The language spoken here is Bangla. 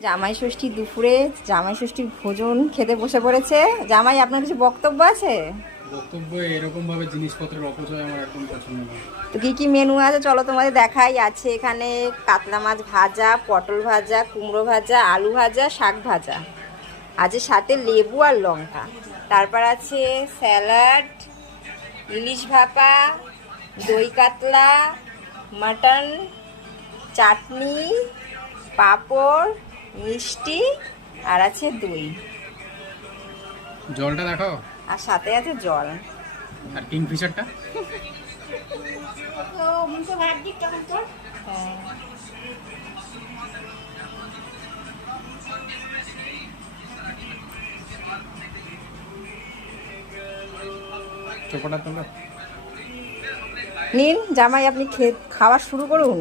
জামাই ষষ্ঠী দুপুরে জামাই ষষ্ঠীর ভোজন খেতে বসে পড়েছে। জামাই, আপনার কিছু বক্তব্য আছে? বক্তব্য এরকম ভাবে জিনিসপত্রের অপচয় আমার একদম পছন্দ না। তো কি কি মেনু আছে চলো তোমাদের দেখাই। আছে এখানে কাতলা মাছ ভাজা, পটল ভাজা, কুমড়ো ভাজা, আলু ভাজা, শাক ভাজা, আছে সাথে লেবু আর লঙ্কা। তারপর আছে স্যালাড, ইলিশ ভাপা, দই কাতলা, মাটন, চাটনি, পাঁপড়, মিষ্টি, আর আছে দই। জলটা দেখাও। আর সাথে আছে জল। আর কিংফিশারটা হ্যাঁ। চোপাটা তোমরা নিন জামাই, আপনি খাওয়া শুরু করুন।